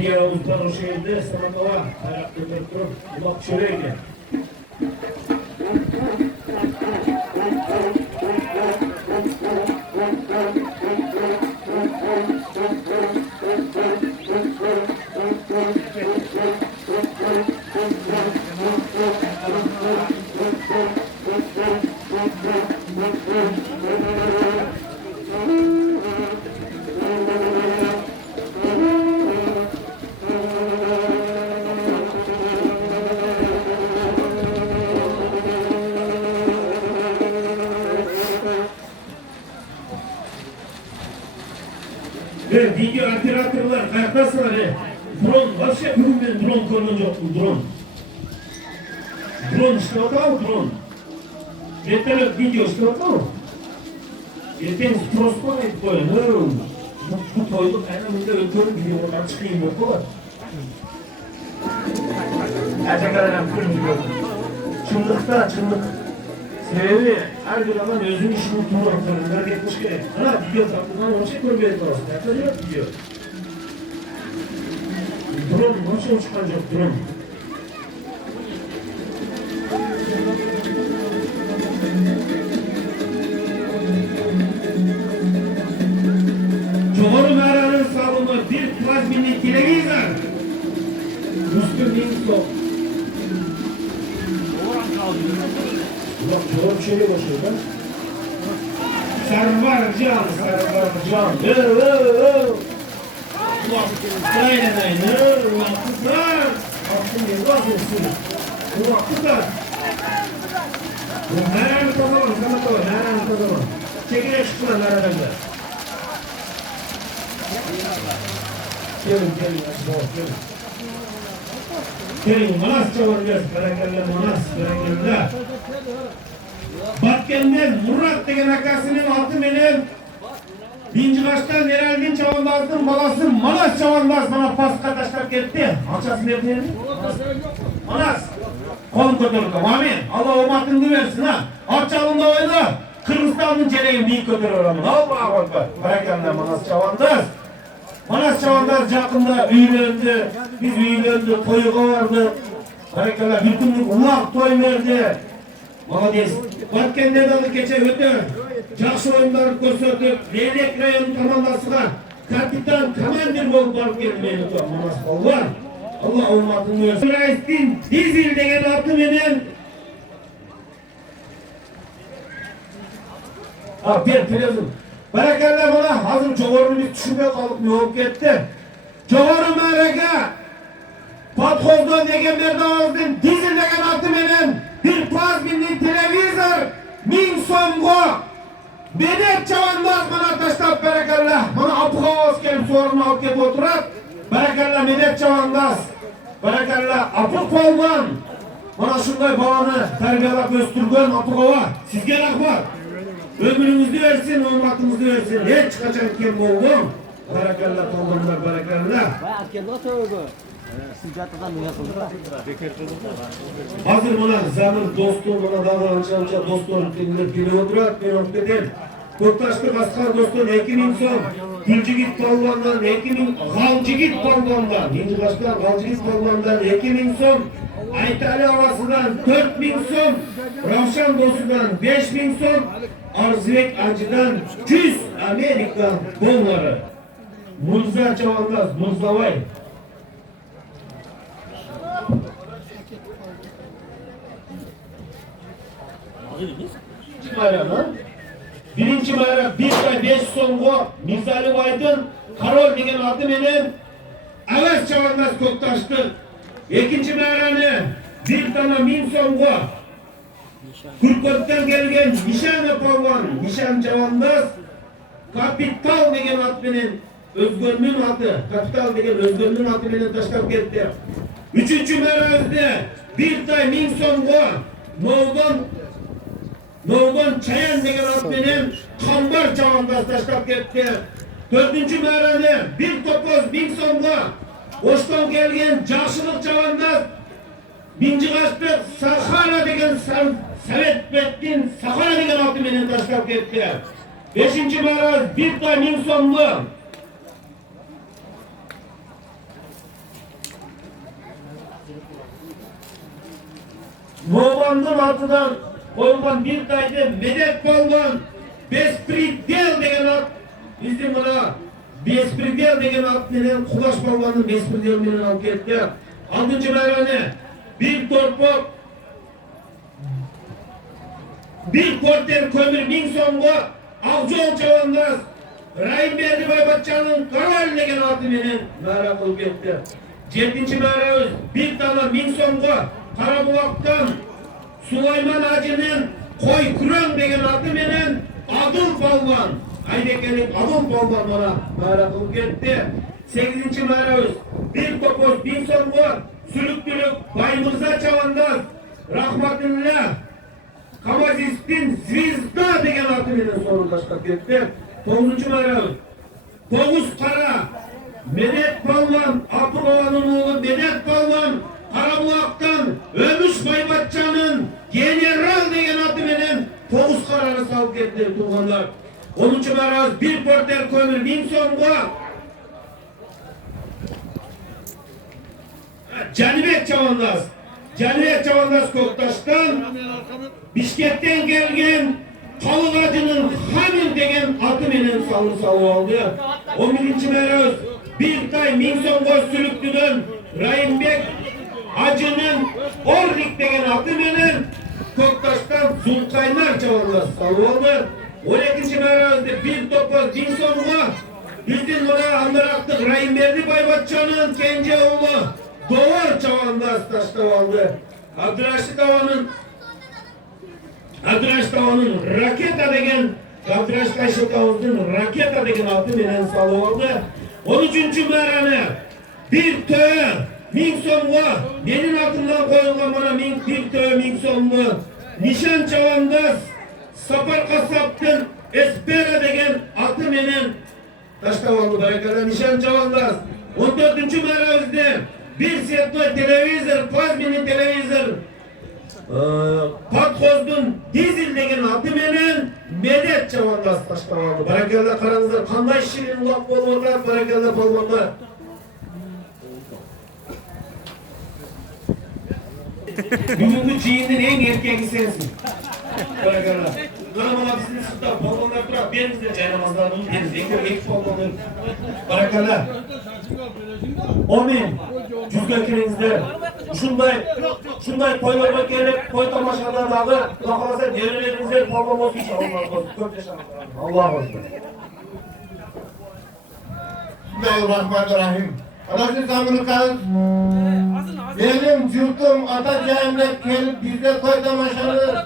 diğer avuzlar o şehirde Samatova ayakta durdurup ulak çöreğiyle. Ve video operatörler kayaktasılar drone var şey bugün ben drone konunca yoktum drone işte o da drone yeterli video işte o da yeterli trospon et koyun bu toyluk aynamında öldürüm gidiyor oradan çıkayım yok o var gerçekten kırmıyor çıllıkta çıllık sebebi her bir adam özün işini tutmak zorunda etmiş gerek. Ama video tatlından o şey görmeye lazım. Yapları yok video. Drone nasıl çıkacak drone? Çoğuru mağaranın salımı bir plazminli televizyon. Müslüm Ningsok. Bak çoğur şöyle başlıyor ben. Sarvarcan. Aynen. Vakıflar. Aklım yılmaz olsun. Bu vakıflar. Bu nerede kazanır? Sana koy. Nerede kazanır? Çekile çıktılar nereden de. Gelin. Gelin. Manas çavaracağız. Karakterle Manas. Karakterle. Batkenden Murat degen akasının altı benim. Binciğaç'tan Erelgin Çavandaz'ın balası Manas Çavandaz bana paska taşlar gitti. Alçasını yapayım. Manas. Kolum kötülük. Amin. Allah o matını versin ha. Alçalında oydu. Kırgızistan'ın çeleğim büyük kötülük oramın. Allah'a koydu. Karakterle Manas Çavandaz. Manas Çavandaz yakında üylendi. Biz üylendi. Toyuğa vardı. Karakterler bir günlük ulak toy verdi. Молодец. Batkende dalı geçe ötü. Жақсы oyunları көрсөтүp, Leylek rayonu komandasıga kapitan komandir болып барып келди мени Манас балдар. Allah ummatını versin. Rais'tin Dizil degen atı menen bir televizyon. Barakallah bana hazır çoğurunu biz düşünmeye kalıp ne olup gitti. Çoğuru mərege Patkoz'dan degen Merdavaz'ın Dizil degen atı menen bir plazminli televizor 1000 so'mga Medet Çavandaz bana taşlap barakallah. Bana apık kelip sorunu alıp ketip oturat. Barakallah Medet Çavandaz. Barakallah apık polgan. Bana şunday balаны tarbiyalap östürgön apık ova. Sizge rahmat. Ömrünüzü versin, ummatınızı versin. Hiç kaçan kim oldum. Barakallah polganlar barakallah. Hazır bana zamir dostum bana davranışanca dostum dinler oturat ben ortadan Köktaş'ta Askan dostum 2000 so'm Dilcigit Palvan'dan 2000 Galcigit Palvan'dan Dilcibaş'tan Galcigit Palvan'dan 2000 so'm Aytali Havası'dan 4000 so'm Ravşan Dosu'dan 5000 so'm Arzubek Acı'dan 100 Amerika doları Murza Çavandaz Murzavay Birinci bayram 1 ay 5 so'mga Mirzali Baydın Karol degen adı menen Avaz Çavandaz Köktaş'tır. İkinci bayramı bir tane 1000 so'mga Kürkök'ten gelgen Nişan Palvan Nişan Çavandaz Kapital degen adı menen Özgürlüğün adı Kapital degen Özgürlüğün adı menen taşlap gitti. Üçüncü bayramda bir tay 1000 so'mga Noğdan Çayan degen at benim Kambar Çavandaz taşlap gitti. Dördüncü bayramda bir topoz 1000 so'mga Oştan gelgen Жақшылық Çavandaz Binciğaç'ta Sahara degen Savetbettin Sahara degen atı menen taşlap gitti. Beşinci bayram bir tay 1000 so'mga Noban'ın altıdan koyulgan bir kaydı Medet Balvan Bespridel degen at bizim buna Bespridel degen at menen Kulaş Balvan'ın Bespridel menen alıp ketti. 6. mayrani bir torpok bir korter kömür 1000 so'mga Avcol Çavandaz Rahim Berdi Baybatçan'ın Karal degen atı menen mayra kılıp ketti. 7. mayrani bir tane 1000 so'mga Karabulak'tan Sulayman Hacı'nın Koy Kur'an degen atı menen Adıl Balvan Aydeke'nin Adıl Balvan bana mayra kılıp ketti. 8. mayrani bir topos 1000 so'mga Sülüktülük Baymırza Çavandaz Rahmatullah Kamazistin Zvizda degen atı menen sorunlaşkap ketti. 9. mayrani 9 Kara Medet Balvan Abdullah'ın oğlu Medet Balvan Karabulak'tan Ömüş Baybatçan'ın general degen atı menen 9 Kara'nı salıp ketti tuğanlar. 10. mayrani bir porter kömür 1000 so'mga Canibek Çavandaz Koktaş'tan Bişkek'ten gelgen Kalıgacı'nın Hamil degen atı menen salı aldı. 11. mayrani bir tay 1000 so'mga Sülüktü'den Rahimbek Hacı'nın Orlik degen atı menen Koktaş'tan Zulkaynar Çavandaz salı aldı. 12. mayrani bir topaz 1000 so'mga bizden ona andıraktık Rahimberdi Baybatçan'ın Kence oğlu Doğar Çavandaz taşta aldı. Abdüraş Dava'nın Raketa degen Abdüraş Taşıkavuz'un Raketa degen atı menen salı aldı. 13. mayrani bir töö 1000 so'mga menin atımdan koyulgan bana bir töö 1000 so'mga Nişan Çavandaz Sapar Kasap'tın Espera degen atı menen taşta aldı. Barakada Nişan Çavandaz. 14. mayrani bir setli televizör, Pazmin'in televizör Patkoz'un Dizil degen atı menen Medet Çavandaz taşta aldı. Barakada karanızlar kanday şirin ulak bolurlar. Barakada balvanlar. Bugünkü çiğinin en erkeği sensin. Barakada. Kanamama bizini sıkta balvanlar durak. Benimizde caynamazlar bunu deniz. Ek balvanlar. Barakada. Omin. Cüzgökerinizde şunday koylarga gelip koy tamaşalardağı bakalasa yerlerinizde balvan olsun inşallah. Çok yaşamak. Allah'a olsun. Bismillahirrahmanirrahim. Anasını zamını kaz. Benim yurtum atacağımda gelip bizde koy tamaşalı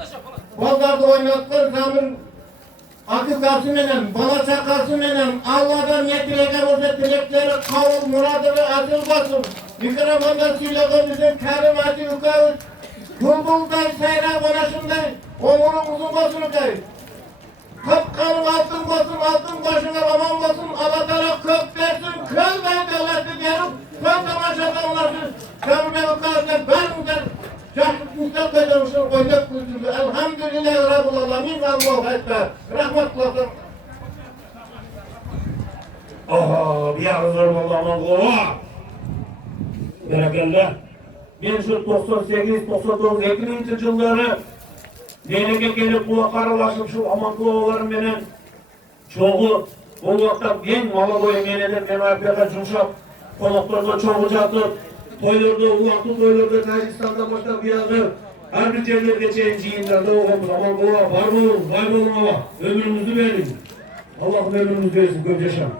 bozlarda oynattır zamın akı kalsın menen, bala çakasın menen, Allah'dan ne dileken olsa dilekleri kavul, muradını azıl basın. Mikrofonda söyleyen bizim Kerim Hacı Yukavuş, Bulbulday, Seyra Bonaşınday, omurun uzun basın kayıp. Kapkanım altın başına aman basın, alatara kök versin, kölden devleti diyelim, kök tamaşadan ulaşın. Kerim Hacı ben Şahsızlıkta kaydamışım, oynak kuyucuzu. Elhamdülillahi Rabbul Alamin, Allahu Ekber. Rahmetullah. Aha, bir ağızlarım Allah'ım. Berekallah. Ben şu 98-99 2000 yılları Zeynep'e gelip kula karalaşıp şu aman kulalarım benen çoğu o vakta en malı boyu meneden ben ayakta cumşap konaklarda çoğu jatıp toylarda, ulaklı toylarda, Tacikistan'da başta bir yağı her bir yerler geçen cihinderde oğumuz aman kula var mı olun, var mı olun ama ömrümüzü verin. Allah'ım ömrümüzü versin, göz yaşam.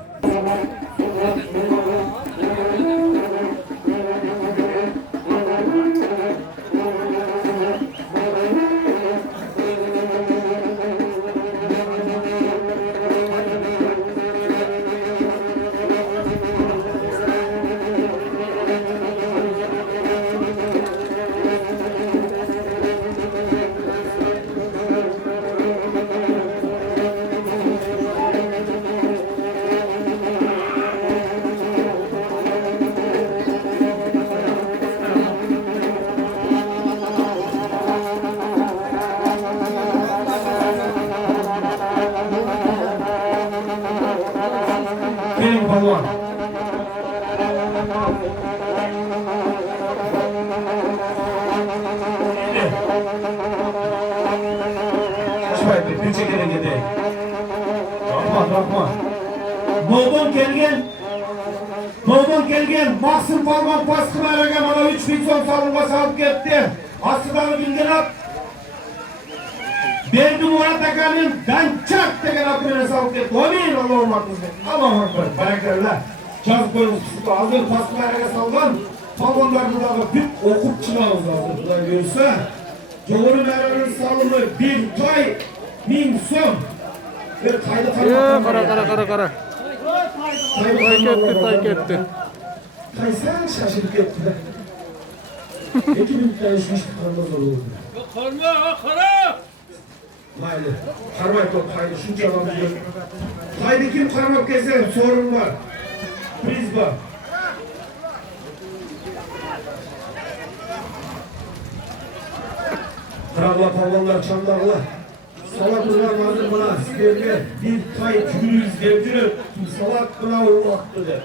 Şaşmayın, bir çekene gideyim. Rahman. Moğol kelgen, Mahsun Palman baskı verege bana 3000 son salınma salıp gitti. Aslıdanı bilgin at. Berdi Murat Akan'ın dançak degen atmine salıp gitti. O değil Allah'ım hakkızdı. Allah'ım hakkızdı. Baraklarlar. Caz koyunuz pısıkla. Hazır baskı verege salgan. Palmanlarını da bir okup çıkağız lazım. Buradan görürse. Doğru merarın salımı bir tay 1000 son. Ve kaydı Kara. Tay etti. Kaysan şaşırıp gitti. 2000 tane şişti karma zor oldu. Kara! Haydi. Karmak yok. Haydi. Şunca adam diyor. Haydi kim karmak keser? Sorun var. Priz var. Krallar, pavallar, çamlarlar. Salaklılar vardır bana. Sizlerle bir tay tüyünüz devdirir. Salak buna uğraktı der.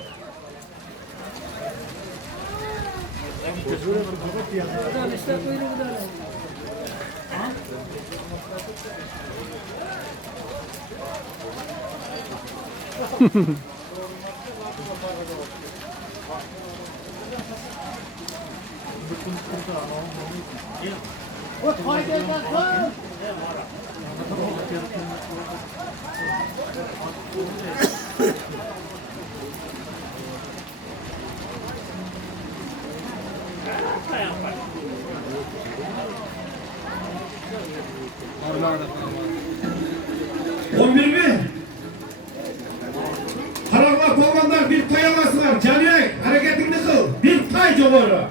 Kararlar, pavanlar bir tay alasılar. Caniyek, hareketini kıl. Bir tay çoğuru.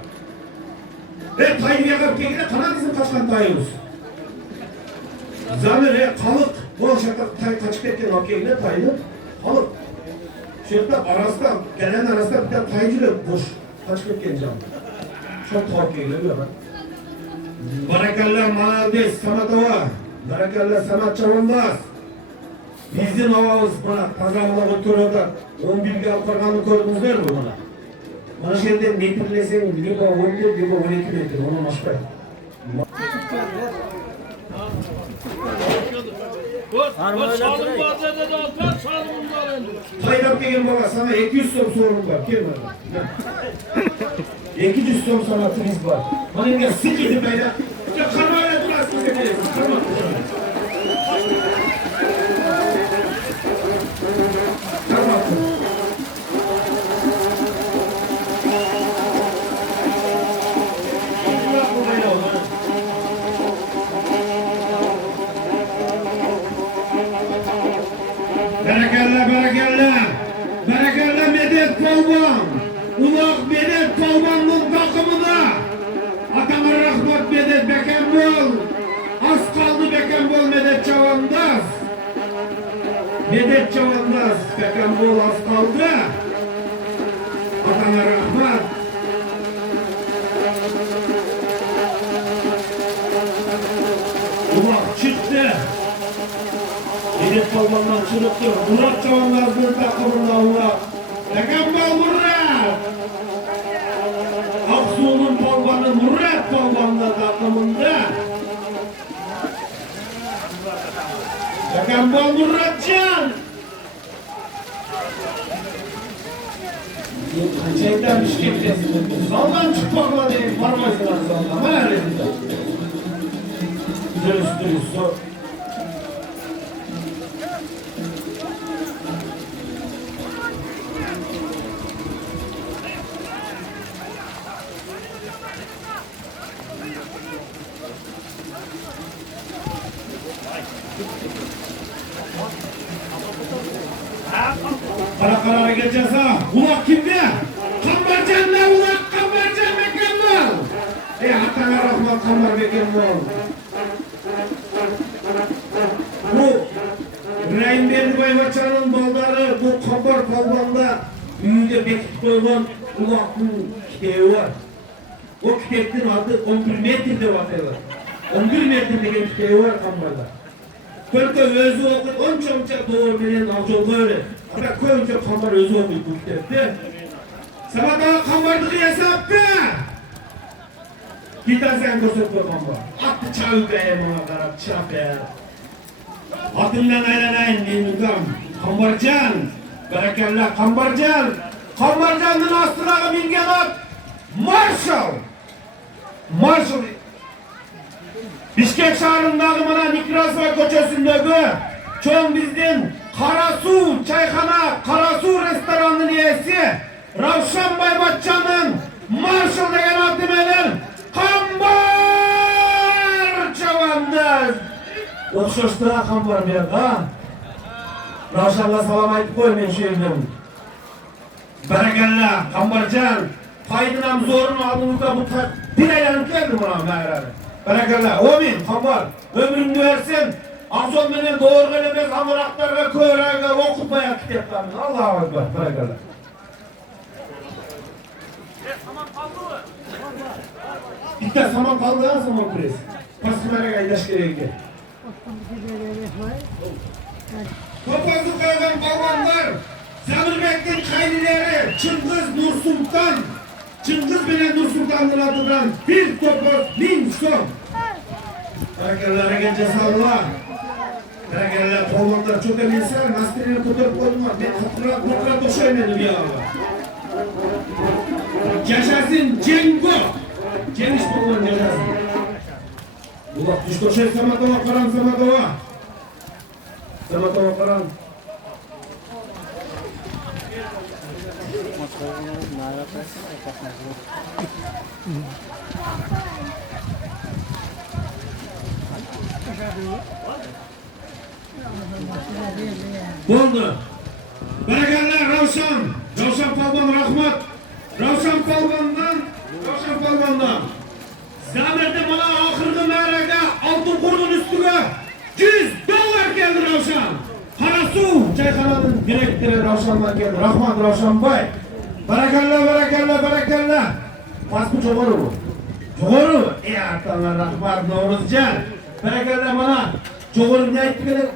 Ve tayını yakıp kekine kana bizim kaçkan tayımız. Zamir kalıp, bu şartta tay kaçıp etken o kekine tayını kalıp. Şurada arasında, gelen arasında bir tane taycıyla boş kaçıp etken canım. Çok tuhaf kekine biliyor ben. Barakallah Malades Samatova. Barakallah Samat Çavandaz. Bizim havamız bana pazarlığa oturuyorlar. 11'ge alparganı gördünüzler mi bana? Bana şeyde metrelesen, liba 11, liba 12 metre, ona başka. Sağlım var dedi de alper, sağlımın var elinde. Tayyip Bey'in baba sana 200 soru sorun var. Kim var? 200 soru sana priz var. Bana ne sıkıydı beyler? Ya karmayla durasın seni. Karmayla. Berekelle Medet Palvan. Ulak Medet Palvan'ın takımına. Adamı Rahmet Medet Bekembol. Az kaldı Bekembol Medet Çavandaz. Medet Çavandaz Bekembol az kaldı. Adamı Rahmet. Ulak çıktı. Medet Palvan'dan çıktı. Murat Çavandaz'ın takımında Allah. Bekembol Murat. Aksu'nun Palvan'ı Murat Palvan'la takımında. Bekembol Muratcan. Şeyden bir şey kesildi. Saldan çıkmakla değil, parmakla saldan. Var elinde. Güzel üstü. Kara geçeceğiz ha. Ulak kimde? Kambarcan ne ulak? Kambarcan Bekembol. Hakkana rahmat Kambar Bekembol. Bu Rahim Berdi Baybaçan'ın balları bu Kambar Palvan'da büyüde bekip koyulan ulakın kitabı var. O kitabın adı 11 metrede var. 11 metrede kitabı var Kambar'da. Kölke özü okut, onca doğru bilen avcı öyle. Hatta koyunca Kambar özü okuyup bu kitapta. Sabah Kambar'daki hesapta. Gita sen gösterip Kambar. Çağ be bana karab çağ be. Atından aylanayın Nimgam. Kambarcan. Berekellah Kambarcan. Kambarcan'ın astırağın bingen at. Marshall. Marshall. Bişkek şahrındağı mana Nikrasva köçesindeki çoğun bizden Karasu çayxana, Karasu restoranının iyisi Ravşan Baybatcan'ın Marshall degen adı menen Kambar çavandız. Okşoştura Kambar bir ha. Ravşan'la salam aytıp koy men şu yerden. Berekellah Kambarcan. Paydınam zorunu aldığımızda bu bir aylanıp geldim buna meğer. Berekellah. Omin Kambar. Ömrümünü versin. Azon menen doğru gelemez hamuraklarga, köyrege okutmaya kitaplarını. Allah'a ekber. Berekellah. Bitti saman kaldı ha saman kuresi. Paskılara ilaç gereği. Topazı koygan balvanlar, Zamirbek'in kaynileri, Çıngiz Nursultan, Çıngiz bilen Nursultan'ın adından bir topoz 1000 son. Berekeller'e geleceğiz Allah. Berekeller balvanlar çok eminsen, maskelerini tutup koydum var. Ben hatırlat doşaymadım ya Allah. Yaşasın Cengo. Geniş balvan yaşasın. Ulan düş doşay Samatova karan Samatova. Samatova karan. Boldu. Berekeller Ravşan. Ravşan Palvan rahmat. Ravşan Palvan'dan. Zamir'de bana ahırgı mərədə altın kurdun üstüge $100 geldi Ravşan. Karasu çayxananın direktörü Ravşan'dan geldi. Rahmat Ravşan Bay. Berekellah. Paspı çoğuru bu. Çoğuru. Artanlar Rahmat Novruzcan. Berekellah bana. Çoğuru ne etti gelir?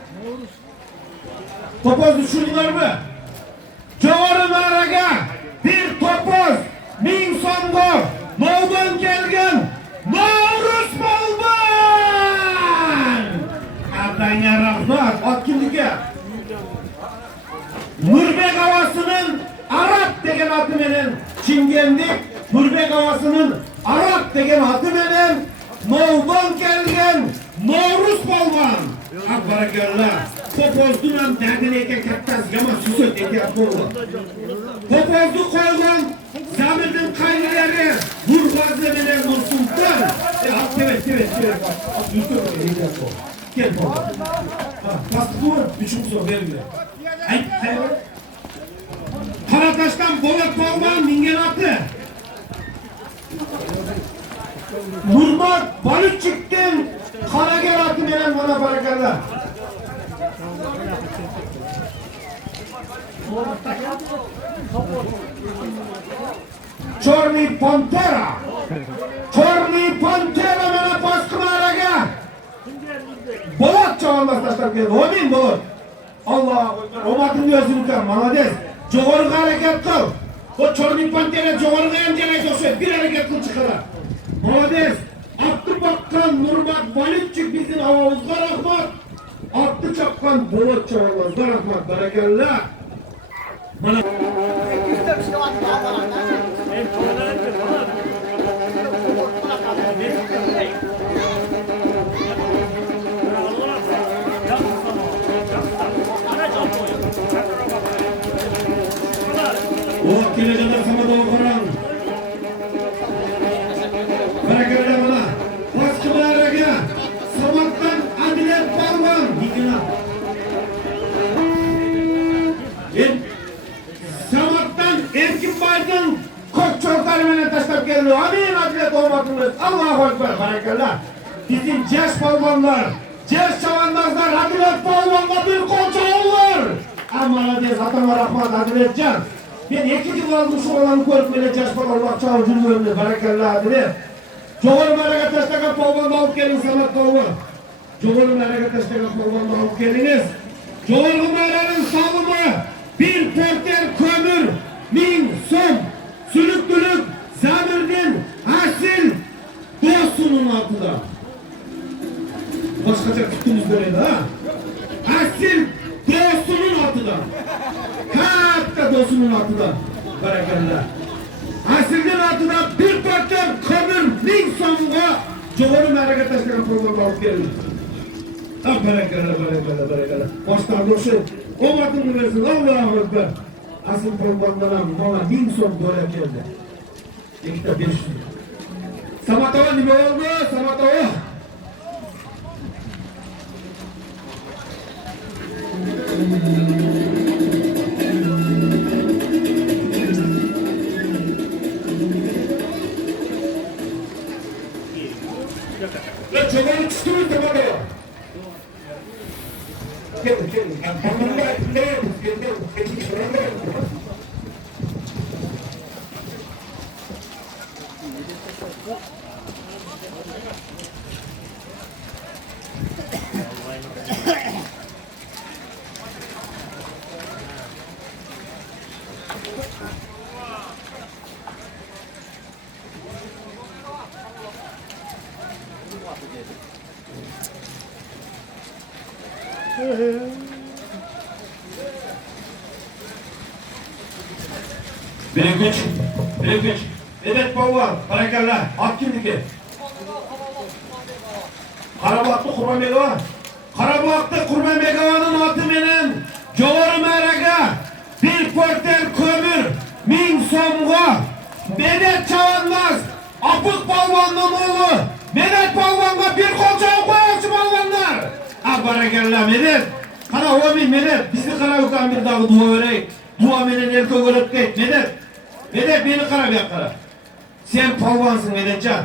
Topoz düşürdüler mi? Çoğuru mərədə bir topoz 1000 songo. Mağdan gelgen Navruz Balban! Adanya rahmat, at kimdike? Nurbek Havası'nın Arap degen adı menen Çingendik, Nurbek Havası'nın Arap degen adı menen Mağdan gelgen Navruz Balban! Akbarakallah, Topozdu'nun derdine eken kattas yama süsöt eti atmalı. Topozdu koygan Zamir'in kaynileri Nurfazlı menen Nursultan. Evet. Gel baba. Bastı bu. Üçüncü soru vermiyor. Karataş'tan Bolat Balban mingen atı. Nurmat Balıkçık'tan Karagel atı menen bana barakallah. Чорний Пантера мені паскынарага Болот чабандас таштап келді. Омен болот. Аллах оматын өзүнүкөр молодец. Жогору аракет кыл. O Чорный Пантера жогору жана жокшойт. Бир аракет кыл чыккыла. Молодец. Атты баккан Нурмат Балитчик биздин абабызга рахмат. Атты чапкан болот чабандасга рахмат. Баракалла. Mana o kelejada sama doğuran. Bereketle bana. Baskılarga Samat'tan Adilet Balban. Dikina. Samat'tan Erkin Bay'dan koç çortları menen taşlap geldi. Amin Adilet olmadınız. Allahu Ekber. Bereketle. Bizim Ceş Balbanlar, Ceş Çavandazlar Adilet Balban'la bir koç olur. Amma diye atama rahmat Adiletcan. Ben 2 yıl aldım şu olanı koyup böyle Ceş Balbanlar çağı cümle Bereketle Adilet. Çoğunu merak taşlagan Balban'da alıp gelin Samat Balban. Çoğunu merak taşlagan Balban'da alıp geliniz. Çoğunu merakın salımı bir porter kömür 1000 son sülüklülük Zamir'den asil dosunun altında. Başkaca tuttunuz böyle ha. Asil dosunun atıdan. Hatta dosunun atıdan. Barakallah. Asilden atıdan bir parça kömür bin sonuna Çoğunu merak taşlayan programı alıp geliyor. Barakallah. Baştan dostu. O matını versin. Allah'a ekber. Asıl programlara bana 1000 son dolar geldi. İşte 500. Samatova ne oldu? Samatova. Ve çobanı çıktınız Samatova. Gelin. Bir güç. Evet baba, barakallah. At kimdiki? Karabağ'da Kurban Megava. Karabağ'da Kurban Megava'nın atı benim. Covarı meraga. Bir porter kömür. 1000 somga. Medet Çavanmaz. Apık balvandan oğlu. Medet balvanga bir kolçağı koyarsı balvanlar. Ha barakallah Medet. Kara oğlu Medet. Bizi kara yukan bir dağı dua vereyim. Dua menen erkek öğretmek. Medet beni kara bir kara. Sen palvansın Medetcan.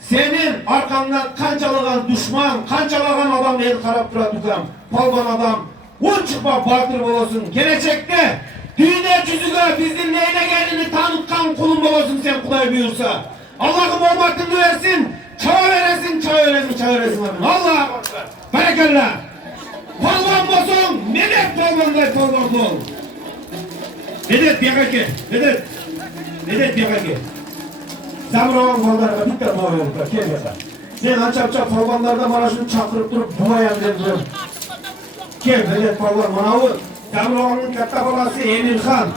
Senin arkandan kançalagan düşman, kançalagan adam el karap duran palvan adam. O çıkma batır olasın. Gelecekte dünya cüzüge bizim neyle geldiğini tanıtkan kulun olasın sen Kuday buyursa. Allah'ım ormatını versin. Çağ veresin. Amin. Allah'a bakar. Berekallah. Palvan bosun. Medet palvan bol. Medet bir yaka. Zamroğun kollarına bir de doğuyorlar, kelmeler. Ben açap palvanlarda Maraş'ını çakırıp durup duayan dedim. Kel, Medet palvan manavı. Zamroğunun katta balası Emirhan.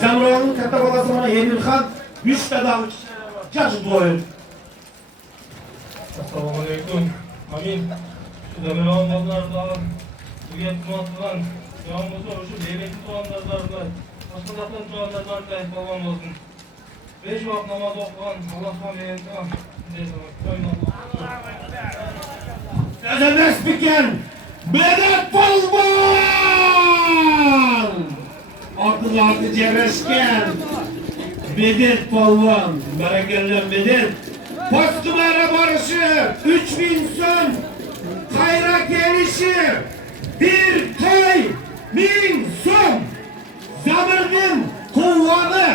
Zamroğunun katta balası bana Emirhan. 3 de dağlı kişiler var. Çarşı duayın. Assalamu alaikum. Amin. Şu demir olmadılardan, bu yetmezden, yağmurda uçup devletli soğanlardan, başkalardan soğanlardan kayıp olan olsun. 5 vakit namaz okuyan, Allah'a meyilkan. Sözüne spiker, Medet Palvan! Adı Cereşken, Medet Palvan, Berekellen Medet. Postümere barışı, 3000 son, kayra gelişi, bir köy, 1000 son. Zamirdin kuvvanı,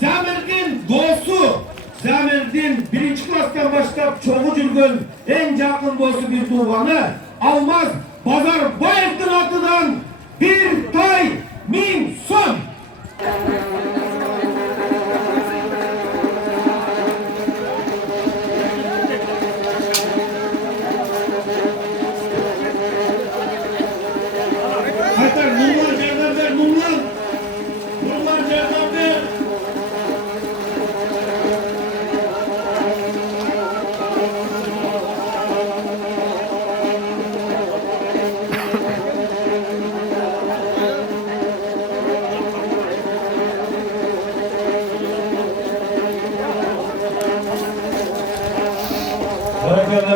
Zamirdin dostu, Zamirdin 1. klastan başlayıp çoğu cürgün en yakın dostu bir tuğvanı, Almaz Bazarbayev'in adıdan bir köy, 1000 son.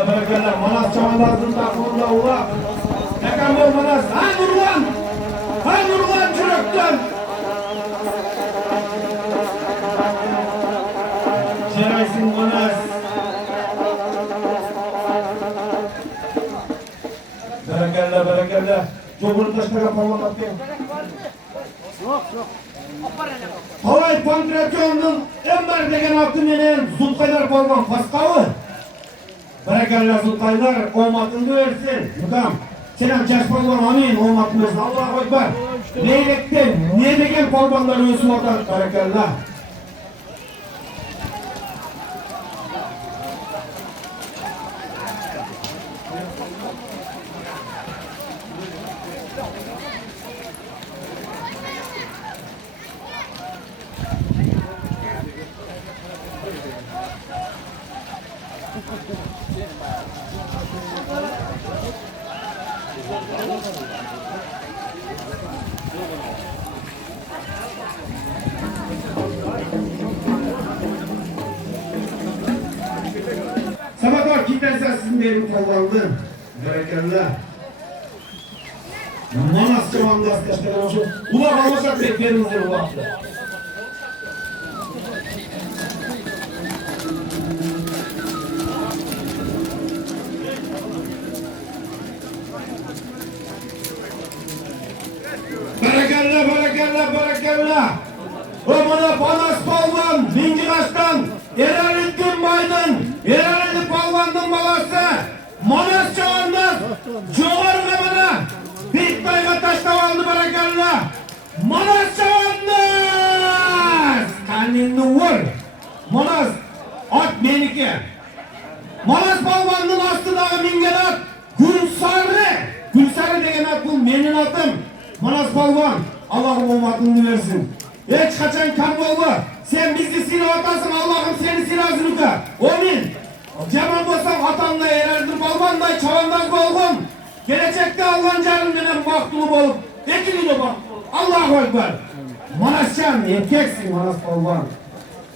Barakallah. Manas Çamanlar'ın takımında uğrak. Yakan bol Manas. Ha Nurlan çürüktün. Şeraysin Manas. Barakallah. Cumhurbaşkanı Palvan atıyor. Yok. Havay Pantrasyon'un en berdegen attı menen Zulkaydar Palvan Paskavı. Barakallah Zulkaydar olmadığını versin. Yukam. Selam Caş Palvan amin olmadığını versin. Allah'a ekber. Leylekten ne degen palvanlar ölsün oradan. Barakallah. Sabah kitlense sizin derim kallandı. Berekeller. Manas çavanda arkadaşlar olsun. Ula kalmışlar beklerinizde bu hafta. Berekeller, berekeller, berekeller. O bana Panas Palvan, Mincikaş'tan, Eralettin Baydın, Eralettin Palvan'ın balası, Manas Çavandaz, Çoğarga bana, Bit Bayga Taştavallı berekeller, Manas Çavandaz, kendini vur, Manas, at menike, Manas Palvan'ın astıdağı mingen at, Gülsarı degen at bu menin atım, Manas Palvan, Allah'ım olmadığını versin. Hiç kaçan kambolu. Sen bizi silah atasın, Allah'ım seni silah zülüka. Amin. Cemal bolsam atanla ererdir balvanday çavandaz bolgun. Gelecekte Allah'ın canım benim baktulu bolup. Ekili de baktulu. Allahu Ekber. Manascan erkeksin Manas Palvan.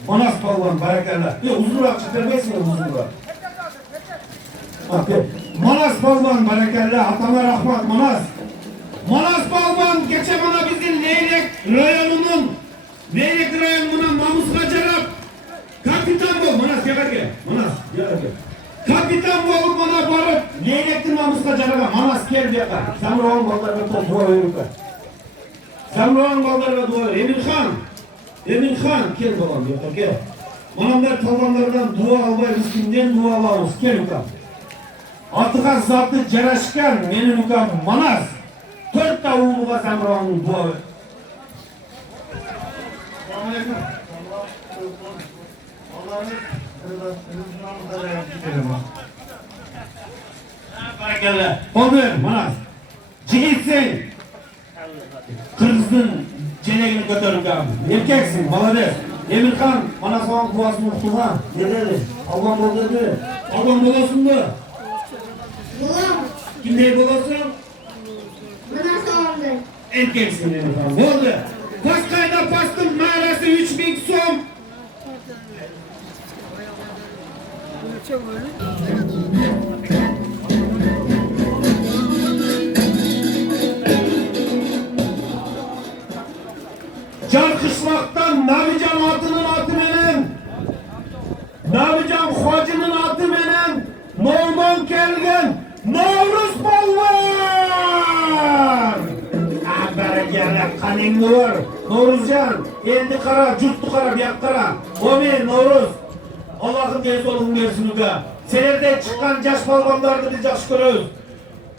Manas Palvan barakallah. Uzun bırak çıkarmayasın uzun bırak. Manas Palvan barakallah. Atama rahmat Manas. Manas Palvan geçe bana bizim Leylek rayonunun namus kaçarap kapitan bol. Manas yakar gel. Manas yakar gel. Kapitan bolup bana varıp Leylek'in namus kaçarap Manas gel yakar. Samroğun ballarına dua verirler. Samroğun ballarına dua verir. Emin Khan gel babam yakar gel. Manamlar tavanlardan dua almayı riskinden dua alamız. Gel yukarı. Atığa zatı ceraşkan menin yukarı Manas. 4 tavuğumuza Samroğun dua verir. Selamünaleyküm. Allah'ın rızasını da Barakallah. Olur Manas. Cihitsin. Kırgız'ın cenegini götürün abi. Erkeksin, malades. Emirkan, Manas olan kuvasını okutuğa. Ne dedi? Alman bol dedi. Alman bolasın mı? Bulam. Kimdey bolasın? Bana sordu. Erkeksin Emirkan. Ne oldu? Paskayda pastım mağarası 3000 som. Can kışmaktan Nabican atının atı benim. Nabican Hacı'nın atı benim. Norman kelgen Navruz Balvar. Berekeler kanimli var. Novruzcan, eldi kara, cuttu kara, biyak kara. Omin, Novruz. Allah'ın ders olun versin uga. Senerde çıkan yaş balvanlarını biz yaş görüyoruz.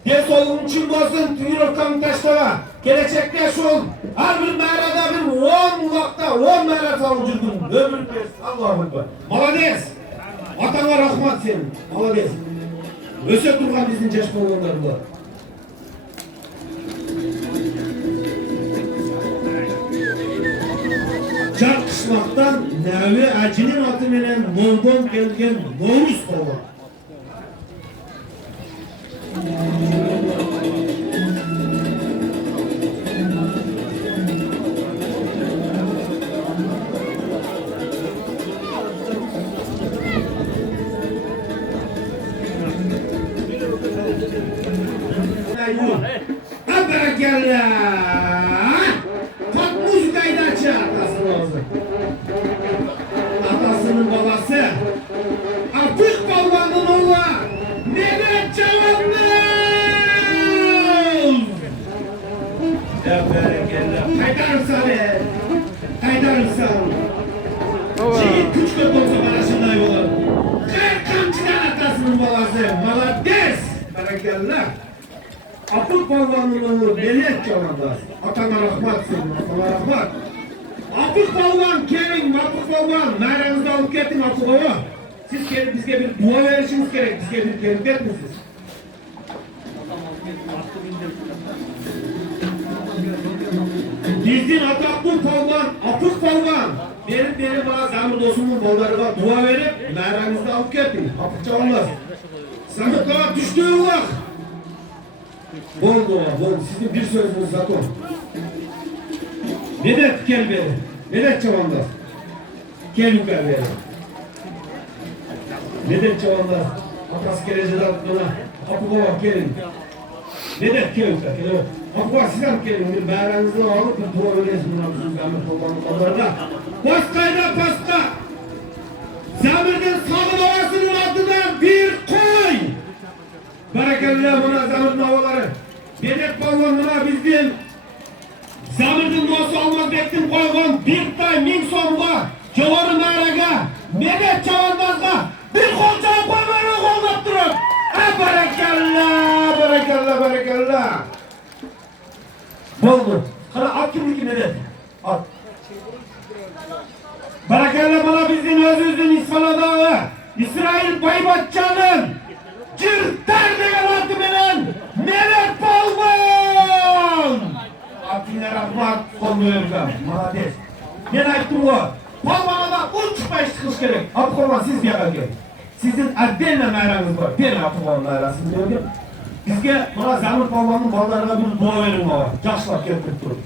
Ders olun için basın, tüyürürken taşlara. Gelecekte şu ol. Her bir mağarada bir 10 ulakta 10 mağara savucurdun. Ömür ders. Allah'ım ekber. Malades. Atana rahmat senin. Malades. Öse durgan bizim yaş balvanları var. Çark kışmaktan Navi Acı'nın atı menen Moğol'dan gelgen Moğruz kova. Berekeller. Kalk müzikayı da açar atasının ağzı. Atasının babası. Apık balvanın oğlu. Mehmet Çavandız. Ya berekeller. Haydar Sarı. Haydar Sarı. Şehit küç kötü olsa barasında yolu. Kır kamçıdan atasının babası. Malades. Berekeller. Apık balvanın oğlu Mehmet Çavandız. Atana rahmat senin. Atana rahmat. Apık balvan gelin, apık balvan. Mağaranızda alıp getin apık balvan. Siz gelin bizge bir dua verişiniz gerek. Bizge bir kerimet misiniz? Bizim ataklı balvan, apık balvan. Benim bana Zamir dostumun bollarına dua verip mağaranızda alıp geldim. Apıkça olmaz. Zamir kağa düştüğü ulak. Bol dua, bol. Sizin bir sözünüz zaten. Medet gel beri. Medet çavandaz. Gel yukarı beri. Medet çavandaz. Atası gelecek altına. Apı baba gelin. Medet gel yukarı. Gel. Apı baba siz alıp gelin. Bir mağaranızda alıp bir dua veresin. Zamir kollarına. Paskayla paska. Zamir'den sağın havasının altından bir koy. Berekallah buna Zamir'in havaları. Medet balvan buna bizden Zamir'den nasıl olmaz bektim koygan bir tay min somga Çoğarı mağaraga Medet çavandazga bir kolçaya koymayı kollap durup. Berekallah, berekallah, berekallah. Boldu. Hala at kimdiki Medet? At. Berekallah bana bizden özüzün İsmail Dağı İsrail Baybatçan'ın Cırtar degen atı menen Medet Balvan! Abdine rahmat konmuyorlar. Malades. Ben ayttım o. Balvan'a da un çıkmayış çıkış gerek. Abdurrahman siz bir yana gelin. Sizin addenle mağaranız var. Ben Abdurrahman'ın mağarasını diyorum. Bizge bana Zamir Balvan'ın ballarına bir dua verin baba. Yaşlar gelip durun.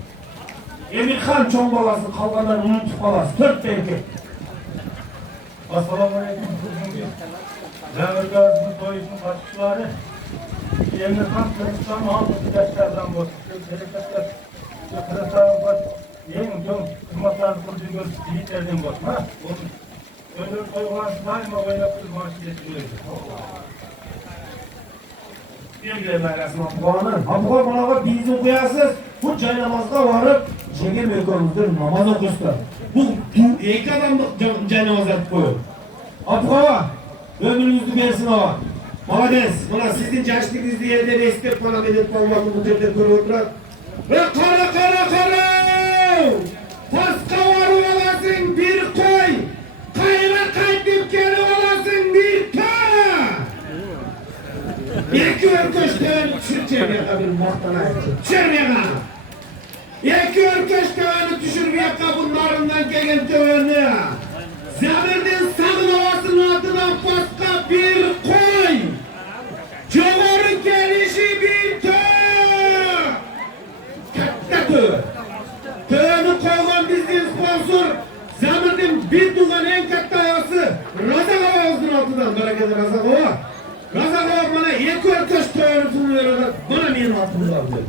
Emirhan çoğun balası, kalganlar unutup balası. 4 belki. Assalamu alaikum. Zamir Gazi'nin soyusun kaçışları. Emirhan Kırıksan Mahmut Yaşlar'dan boş. Hareketler. Kırıksan boş. Yeni tüm hizmetlerini kurduğunuz yiğitlerden boş. Ömür koyulan daima oynayıp maaşı getiriyoruz. Bir mağarasına Abdurrahman'ın. Abdurrahman bana bizim kıyasız bu cay namazda varıp Şeker Mekanımızdır namaz okuslar. Bu iki adamlık cay namaz atıp koyuyor. Abdurrahman ömrünüzü versin hava. Malades, bana sizin yaşlığınızda yerde destek bana medet kalmakı bu tepede koyuyor oturar. Ve kara kara kara! Paska var olasın bir koy! Kayra kaydıp geri olasın bir koy! İki örköşten düşürmeye kabul muhtana etsin. Düşürmeye kabul. İki örköş töveni düşürmeye kabul narından gelen töveni. Zamir'den sağın havasının altından paska bir koy. Çoğarı gelişi bir töv. Katta töv. Töveni koygan bizden sponsor. Zamir'den bir dugan en katta havası. Razak hava olsun altından. Bereketi Razak hava. Razak hava bana iki örköş töveni sunuyor. Bana benim altımda alıyor.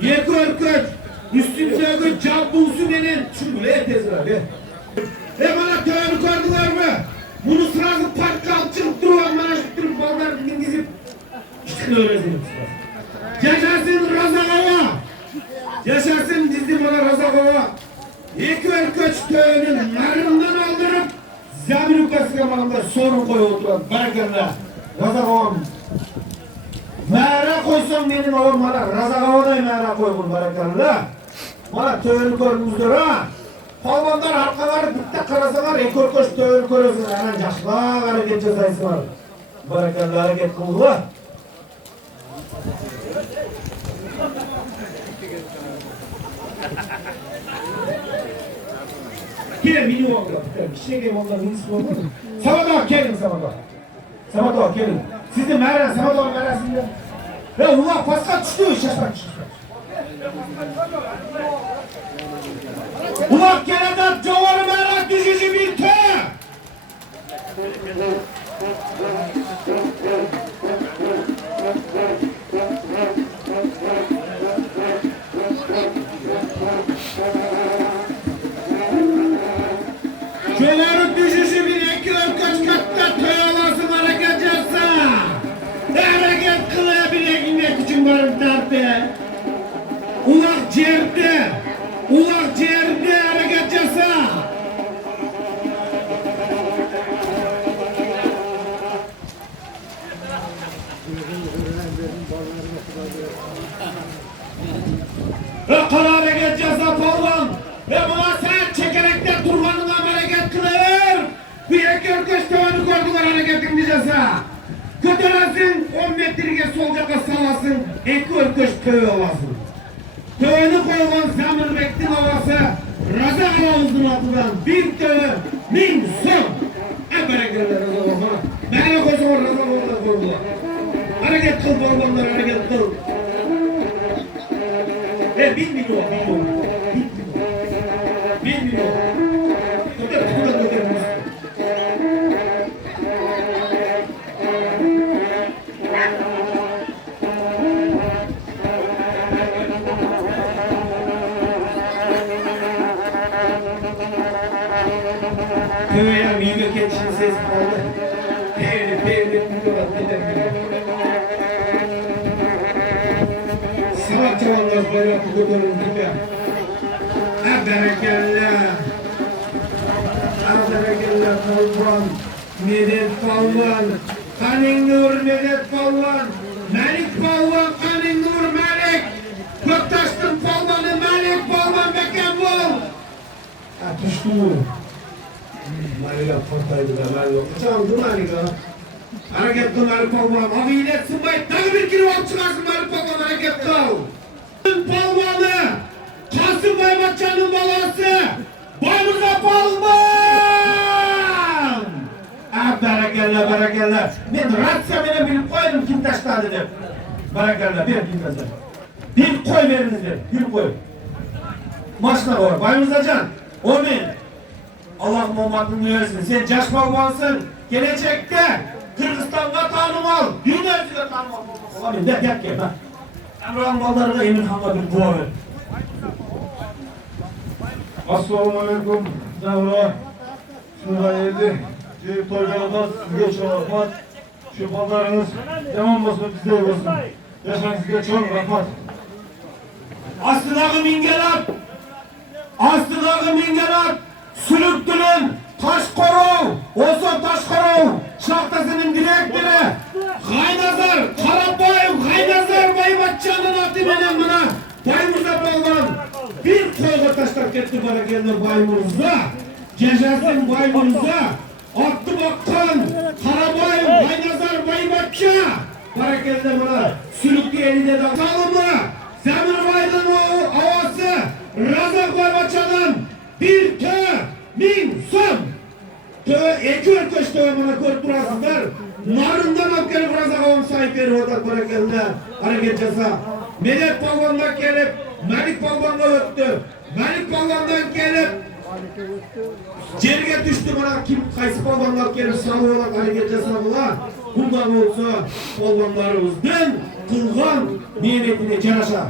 İki örköş. Üstümüzdeki cabbusu benim. Şunu bile tezgah be. Bana töveni koydular mı? Bunu sırası parka alıp çıkıp duruyor. Bana çıkıp ballar dingizip. İşte öğrenelim. Yaşasın Razak hava. Yaşasın dizdi bana Razak hava. İki örköç tövünün narından aldırıp Zamir yukarısına bağımda sorun koyu oturan. Berekallah. Razak havam. Mağara koysan benim havam bana. Razak havadayım mağara koy bunu berekallah. Bana tövünü görünüzdür ha. Palvanlar halkaları bitti karasalar iki örköç tövünü görüyorsun. Anan yaşlar hareket cezayısı var. Berekallah hareket kıldılar. Gelin mini oldu. Şeker oldu. Sabah gelin sabah. Sabah gelin. Siz de mağara sabah mağarasında. Ya ulan paska düştü. Şaşmak. Ulan gelen Çoğarı mağara düşüşü bir köy. Çoğarı düşüşü bir iki kaç katta köy alasın hareket yapsa. Hareket kılayabilmek için varım tartı. Ulak ciğerde hareket yapsa. Ve kara hareket yapsa Palvan. Ve buna sen çekerekte turbanına hareket kılır. Bu iki örköş töveni koydular hareketin diyecekse. Kötülesin 10 metreye solcaka salasın. İki örköş tövü olasın. Töveni koyulan Zamir Bektin havası. Razak ağızın atıdan bir tane min son. Bereketler Razak ağızına. Bana koysun Razak ağızına koydular. Hareket kıl balonlar, hareket kıl. 1 milyon. 1 milyon. Burada. Köye büyük geçin ses kaldı. Peyli Salak çavallar bayrak kukurlarını gibi. Berekeller kalban. Medet kalban. Kanin nur medet kalban. Melik kalban kanin nur melik. Göktaş'ın kalbanı melik kalban beken bol. Düştü mü? Malika patlaydı da Malika. Uçağımdı Malika. Hareket kıl Malika Palvan. Avilet sunmayıp daha bir kilo al çıkarsın Malika Palvan hareket kıl. Palvanı. Kasım Baybatçan'ın balası. Baymurza Palvan. Berekeller. Ben rasya beni bilip koydum kim taşta dedim. Berekeller bir kim taşta. Bir koy veriniz bir koy. Maçına var. Baymurza Can. O ben. Allah Muhammed'in versin. Sen caş palvansın. Gelecekte Kırgızistan'da tanımal. Dünyası'da tanımal. Oğlum de yak ya. Emrah'ın mallarına Emirhan'la bir dua ver. Assalamu alaikum. Davra. Şurada evde. Ceyip Toygar'da sizge çok rahmat. Şu pazarınız devam olsun, bizde olsun. Yaşan sizge çok rahmat. Aslıdağı mingerat. Sülüktülün Taşkorov. Olsun Taşkorov. Şahtasının direktörü. Haynazar. Karabayım. Haynazar Baybatçan'ın atımının buna. Baymurza Palvan. Bir koyga taşlar gitti bana geldi Baymurza. Cezasın Baymurza. Attı bakkan. Karabayım. Haynazar Baybatça. Bana geldi bana. Sülüklü elinde de kalımı. Zemirbay'ın o havası. Razak Baybatça'nın. Bir min son. İki örtüş bana kört burasıdır. Narından alıp gelip Razak Ağam sahipleri orada bırakırlar. Hareket ceza. Medet Palvan'dan gelip Melik Palvan'da öttü. Melik Palvan'dan gelip Cerge düştü bana kim kaysı Palvan'dan gelip sağlı olarak hareket cezasılar. Bundan olsa Palvanlarımızdan kılgan nimetini canaşa.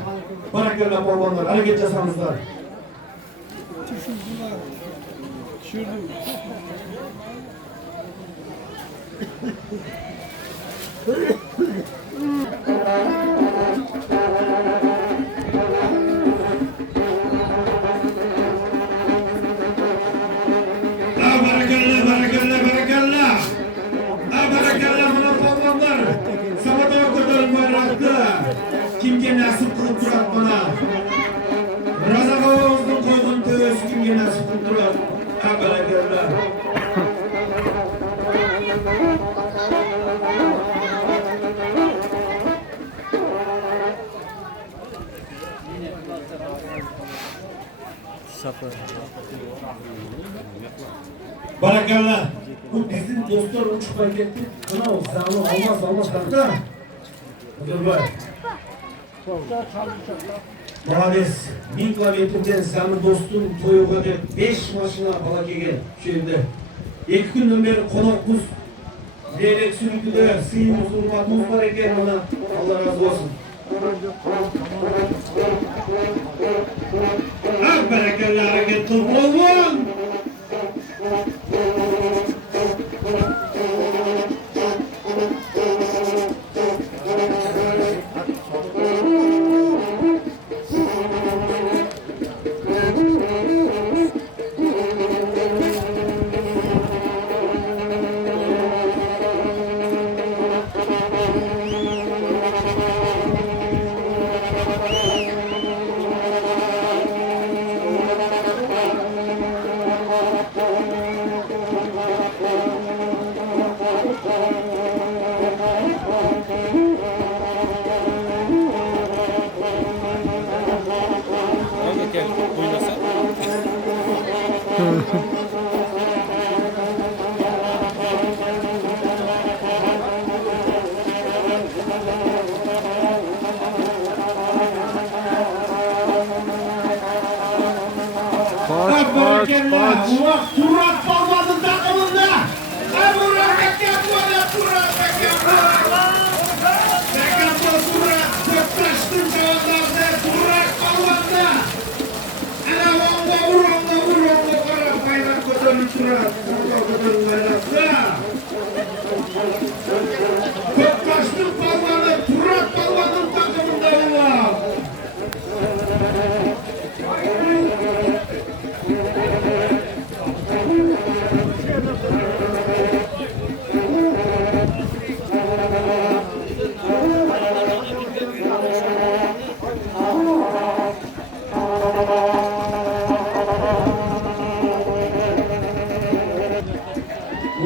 Bırakırlar Palvanlar hareket cezamızlar. Barakallah bana Palvanlar. Sabah da okuduğum bayraktı. Kimge nasip kılıp durat bana. Razak Ağam'ın koyduğun tövesi kimge nasip kılıp durat. Barakallah. Barakallah. Bu bizim dostlar uçup hareketli. Kına olsun. Olmaz kanka. Dur bak. Maalesef bin klavyetimden senin dostun toyuğa de 5 maşına bala gel şu evde. 2 günden beri konak buz. Leylek sürüntüler, sıyımız, hurmatımız var eken ona. Allah razı olsun. Barakallah hareket kıl Palvan. Berekella. Ulak Turat Palvan'ın takımında. Ebu'lar Bekembol'a Turat Bekembol. Bekembol Turat. Köktaş'tın çağındağında Turat Palvan'da. Ana vanga vuranga kara bayrak kodanı Turat. Kodanı bayrakta. Köktaş'ın Palvan'ı Turat Palvan'ın takımında Ulak.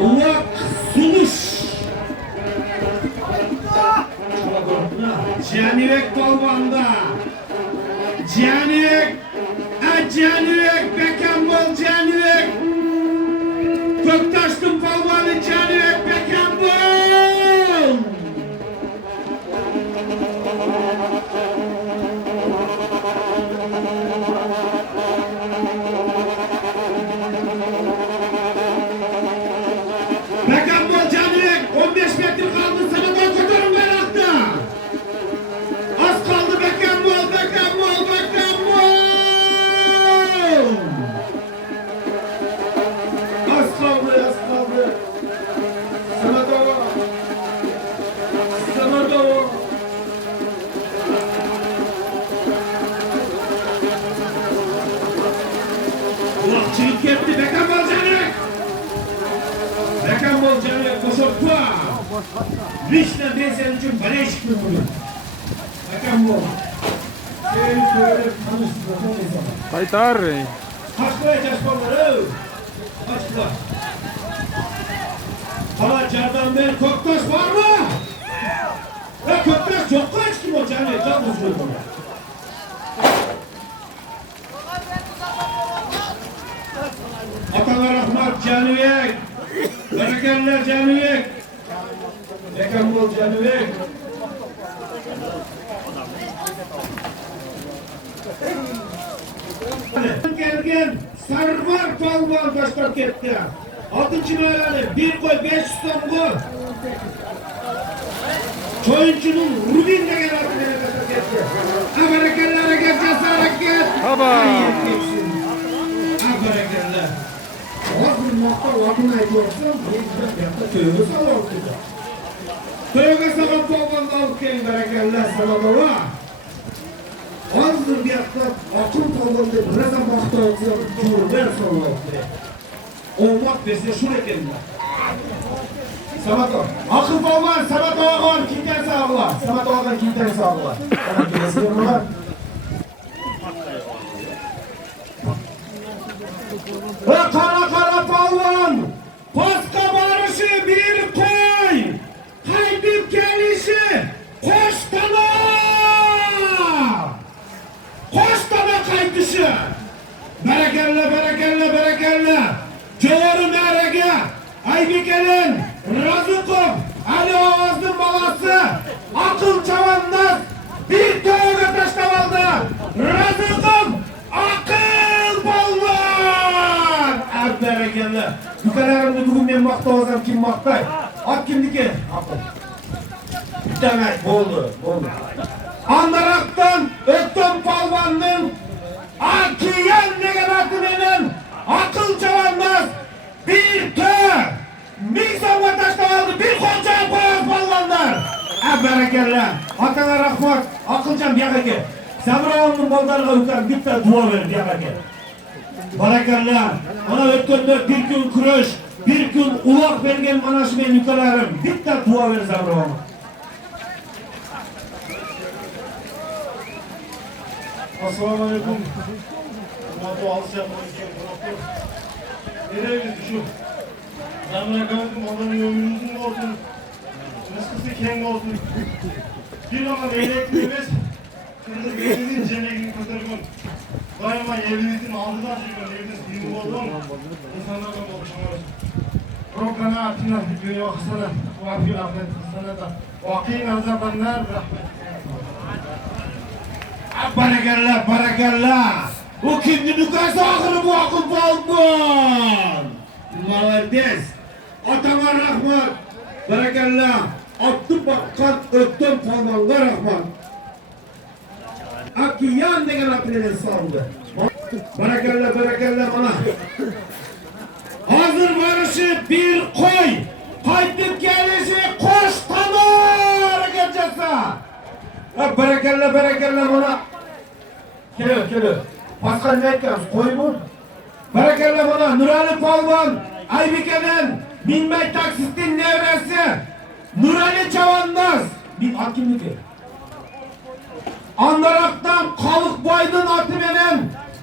Ulak Suluş. Canivek Palvan'da. Canivek. Canivek Bekembol Canivek. Köktaş'ın Palvan'ı Canivek Bekembol. Bekembol Canivek 15 metre kaldı sana da kotarım merakta. Az kaldı Bekembol. Az kaldı. Sana da var. Kulakçılık etti Bekembol Canivek. Bekembol Canivek koşortma. Vişne ben senin için bana çıktım bugün. Bekembol. Seni böyle tanıştırdım. Kaytar. Kaçmaya çalışmaları. Kaçma. Bana candan ben Köktaş var mı? Köktaş çok kaçtım o Canivek. Can bozuyorum. Atalar Ahmet Canivek. Berekeller Canivek. Bekembol Canivek. Gelgen Sarvar Palvan taşlar ketti. 6. meyranı 1 koy 500 ton gol. Çoyuncunun Rubin de gel artık beni taşlar ketti. Berekeller hareket cesar hareket. Haba. Berekeller. Az bir nokta lakına ediyorsan bir yapta tövbe sağlam tutar. Tövbe sağlam Palvan'da alıp gelin berekeller sana da var. Azdır bir yapta akıl Palvan'da biraz da bakta olsa cumhurbaşkanı sonra oldu. Olmak besle şuraya gelin. Samat Ağa. Akıl Palvan, Samat Ağa var, kimden sağlar? Samat Ağa'dan kimden sağlar? Ona gelesidir var. Kara Palvan, Paska barışı bir koy, haydi gelişi, koştana kaydışı, berekelle, Cöğür'ün erege, Aybikel'in, Razıkov, Ali Oğaz'ın balası, Akıl Çavandaz, bir tövbe taşta aldı, Razıkov, Akıl Palvan! Berekelle. Yukarılarımda bugün ben makta olsam kim maktay? Ak kimdiki? Akıl. Demek oldu. Andarak'tan Öktem Palvan'ın Akiyen Negenatı'nın Akıl Çavandaz bir Mizan vatandaşta aldı bir koca Palvanlar. Berekelle. Atana rahmat. Akılcan bir yaka Sabrava'nın bollarına yukarı git de dua ver bir yaka Berekelle. Ana Öktem'de bir gün kürüş, bir gün ulak vergen anaşı ben yukarılarım. Git de dua ver Sabrava'na. Assalamu alaikum. Bu alış yapmak istiyorum. Nereye düşüyor? Zamına kalkın, odanın ömrünüzün olsun. Rızkısı kendi olsun. Bir ama eylekliğimiz, kırdık evinizin cennetini kurtarın. Daima evinizin aldıdan çıkın, eviniz büyük olun. İnsanlarla buluşamayız. Rabbena atina fid dünya hasene ve fil ahireti haseneten ve qina azabannar rahmet. Berekelle. Bu kimdi nükası ahırı bu akıl balman. Молодец. Atama rahmat. Barakallah. Attı bakkan öttüm palmanға rahmat. Akiyan degen atılene saldı. Barakallah bana. Hazır barışı bir koy. Kaytıp gelişi koş tamam hareket jasa. Barakallah bana. Kelo. Pascal ne etken koy mu? Barakallah bana. Nurali Palvan. Aybike'den Minbay Taksit'in nevresi. Nurali Çavandaz. Bir hakimlik et. Andarak'tan Kalıkbay'dın atı menen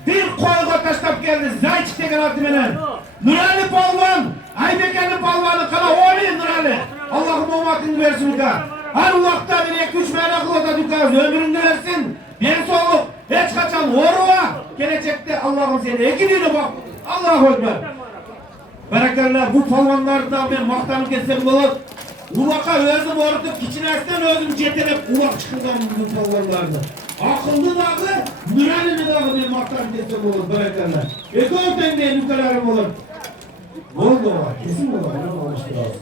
bir koyga taşlap geldi. Zayçik degen atı menen. Nurali Palvan, Aybeke'nin palvanı kala oğlu Nurali. Allah'ım umatını versin uka. Her ulaşta bir 2-3 merak olsa dükkanız ömrünü versin. Ben soluk, hiç kaçan oruğa. Gelecekte Allah'ım seni ekidini bak. Allah'a ekber. Barakallah bu palvanlardan ben maktanı kessem olur. Ulaka özüm orutup kiçinersen özüm cetelep ulak çıkırdan bu palvanlardı. Akıllı dağı, nürelini dağı bir maktanı kessem olur barakallah. Ekoğuten de yukarılarım olur. Oldu var, kesin olur. Ne olmuştur abi?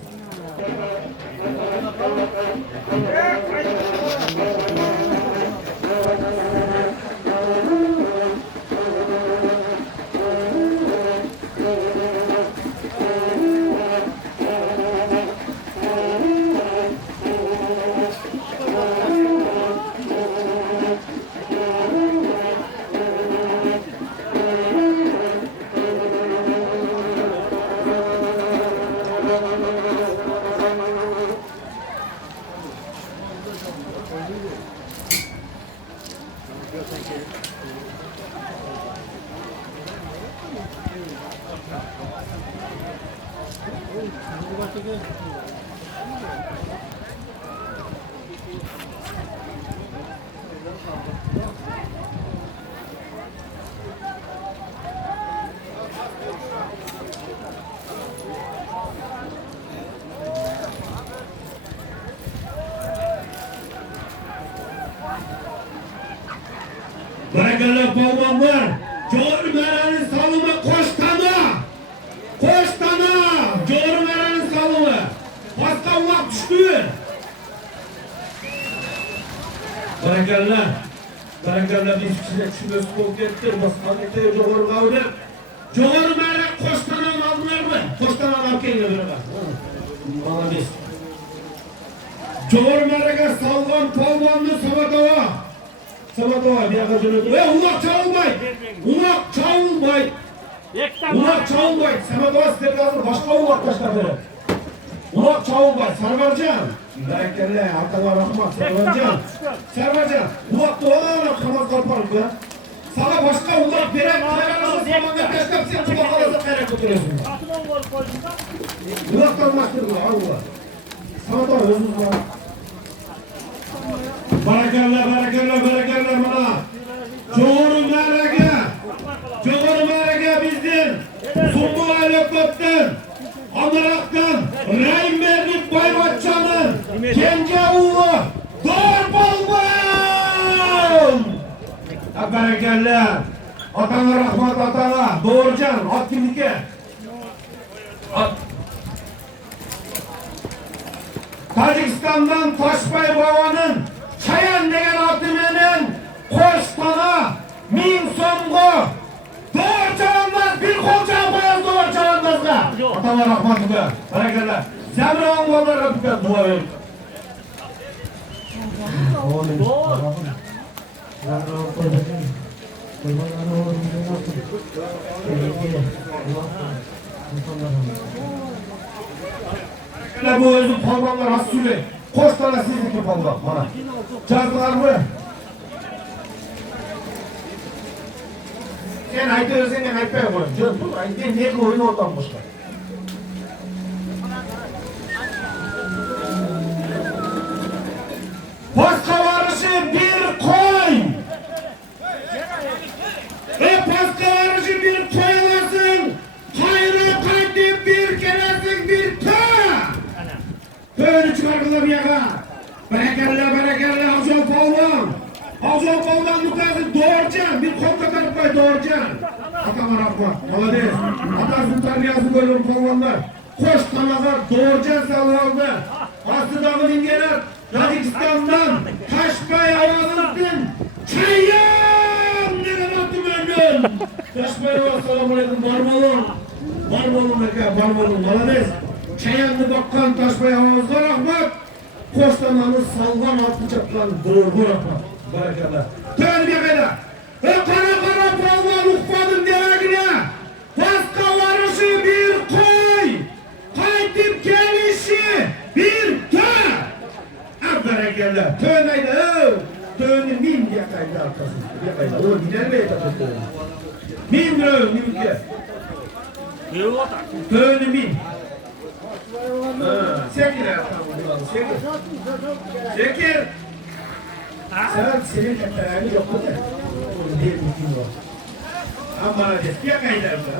Barakallah palvanlar, Coğru Meran'ın salımı koştana, Coğru Meran'ın salımı, Paskallah düştü. Barakallah biz kişiler şurası bol gettir, Paskallah Coğru Kavli, Coğru Meran koştana'nın aldılar mı? Koştana'nın arkayla beraber. Bana biz. Coğru Meran'a salgan palvanlı Samadova. Samadova bir yakacını. Ulak Çağılbay. Samadova sizler lazım. Başka ulaktaşlar beri. Ulak Çağılbay. Sarvarcan. Berekelle. Arkalar rahmat. Sarvarcan. Ulak doğalarına kamaz kalparlık ya. Sana başka ulak veren. Zamanında teşkap sen ulak alırsa kaynak oturuyorsun. Ulaktan başlıyor bu. Allah. Samadova özünüz var. Barakallah bana. Coğru Merege bizden. Sumbu Helikopter. Anarak'tan. Rahim Merdip Baybatçan'ın. Kenceoğlu. Doğru Balman. Barakallah. Atana rahmat atana. Doğrucan. Hakimlike. Tacikistan'dan Taşbay Baba'nın Çayan degen atımının koştana min songu doğru çalanmaz bir kol çalmayaz doğru çalanmazga. Atama rahmatı be. Barakallah. Zemre anvalar Rabbika dua verin. Bu özüm palmanlar Asülü. Koş tane sizdeki palman bana. Çarpılar mı? Sen aytıyorsun, sen aytmaya koyun. Dur, aytayım diye oyunu oradan başla. Paska varışı bir koy. Paska varışı bir koylasın. Hayra kaydı bir keresin bir köy. Böyle çıkardılar bir yaka. Barakallah Hacı Palvan. Alacağım koldan yukarı doğuracaksın. Bir kol takarıp koy doğuracaksın. Atama rahmat. Молодец. Atasın terbiyesi bölüm kolvanlar. Koş tanalar doğuracaksın sağlığı. Aslıdağın ingeler. Tacikistan'dan Taşkaya Havaalanı'nın Çayyam neden attım öldüm. Taşkaya selamun aleyküm. Var mı oğlum? Var mı oğlum? Var mı oğlum? Молодец. Çayanlı bakkan Taşkaya Havaalanı'na rahmat. Koştananı salvan altı çaplan durur bu rahmat. Barakallah. Terbiye kadar. Ve kara kara palvan uffadım değerine. Paska varışı bir koy. Kaytıp gelişi bir tö. Barakallah. Tö neydi? Tö'nü min diye kaydı arkasında. Diye kaydı. O gider mi etapı? Min bir öv. Min diye. Tö'nü min. Sekir ayakkabı. Sekir. Sen senin ayağını yok mu da? Değil mi? Ama despiye kaydardı.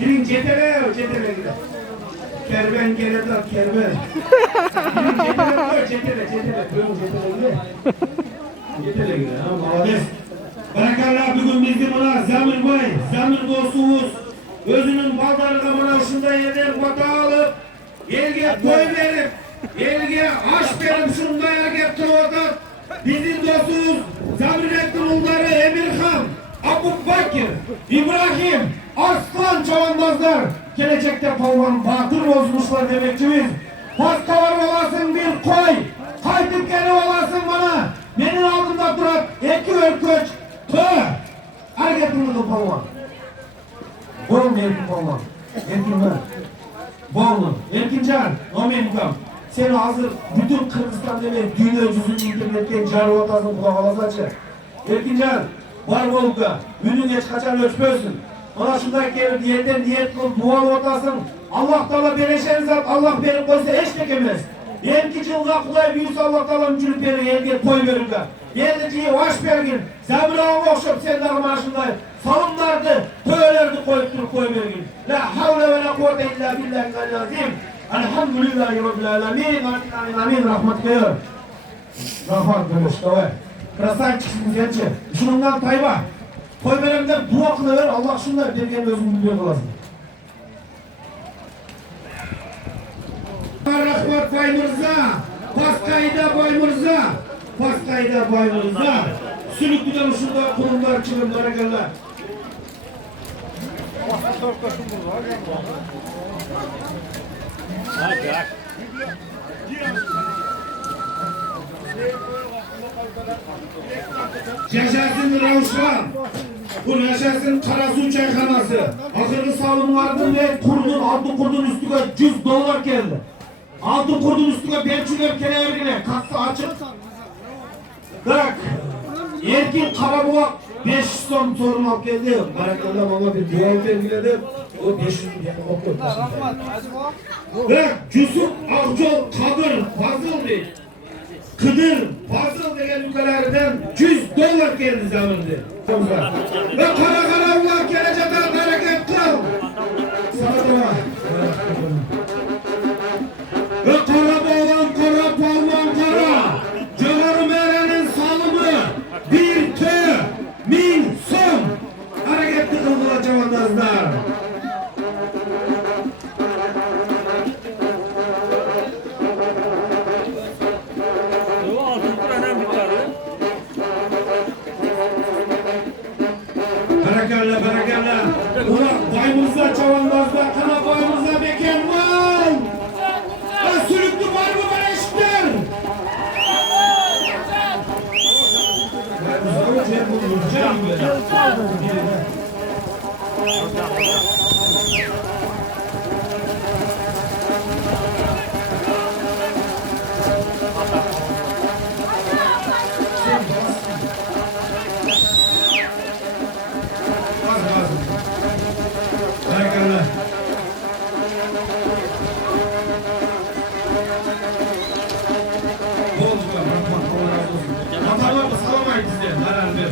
Birin cetere gider. Kerben gelir lan kerben. Birin cetere. Cetere gider. Молодец. Barakallah bugün bizim ona zamir dostumuz özünün baldarlığı bana şunda yerden vata alıp Yelge koy verip, yelge aş verip şunda yerge kırvatar. Bizim dostumuz Zamirettin Uldarı Emirhan, Abu Bakir, İbrahim, Arslan Çavandazlar. Gelecekte palvan batır bozmuşlar demekçimiz. Paskavar olasın bir koy, kaytıp geri olasın bana. Benim altında durak, eki örköç, Hareketini de palvan. Bol yerli palvan. Yetimler. Bollu, Erkincan, Nomenkam. Sen hazır bütün Kırgızistan demek dünya yüzünü internetten carı vatasını kulak alasaçı. Erkincan, var bolga, günün geç kaçan ölçmözsün. Ona şundan gelir diyetten diyet kıl, dual vatasın. Allah Teala beleşen zat, Allah beni koysa eş tekemez. Yenki çılga kulay büyüsü Allah Teala mücülüp beni yerge koy verirler. Yerliciyi hoş bergin, Zemra'ya okşup sen de marşındayım. Salımlardı, töylerdi koyup koy vergin. La havle ve la kuvvete illa billahi azim. Elhamdülillahi rabbil alemin. Amin rahmet geliyor. Rahmet geliyor işte o. Krasay çıksın gençi. Şunundan tayba. Koy veremden dua kılıver. Allah şunlar derken özünü biliyor olasın. Rahmet Bay Mirza. Paskayda Bay Mirza. Paskayda Bay Mirza. Sülüklüden şunda kurumlar çıkımlara gelirler. Yaşasın Ravşan. Bu yaşasın Karasu Çayhanası. Akıllı salımlardı ve kurdun, altın kurdun üstüne $100 geldi. Altın kurdun üstüne belçüler keneverine. Kassa açık. Bırak. Erkin Karabulak 500 son sorun alıp geldi. Barakallah bana bir dua vergiledi. O 500 okuyor. Bırak Yusuf Akçol Kadir Fazıl Bey. Kıdır Fazıl degen ülkelerden $100 geldi zamanında. Ve kara Allah gelecekten hareket kıl. Sana da ve kara boğan kara palman kara. Cöhör Meren'in salımı bir tö min son. Hareketli kıldılar cevandazlar. Barakallah. Ulan baymızda çavandazda, kana baymızda beken var. Sülüklü var mı bana eşitler? Barakallah. Bol çıkar, rahmat, Allah razı olsun. Hatalar da salamayız size, herhalde.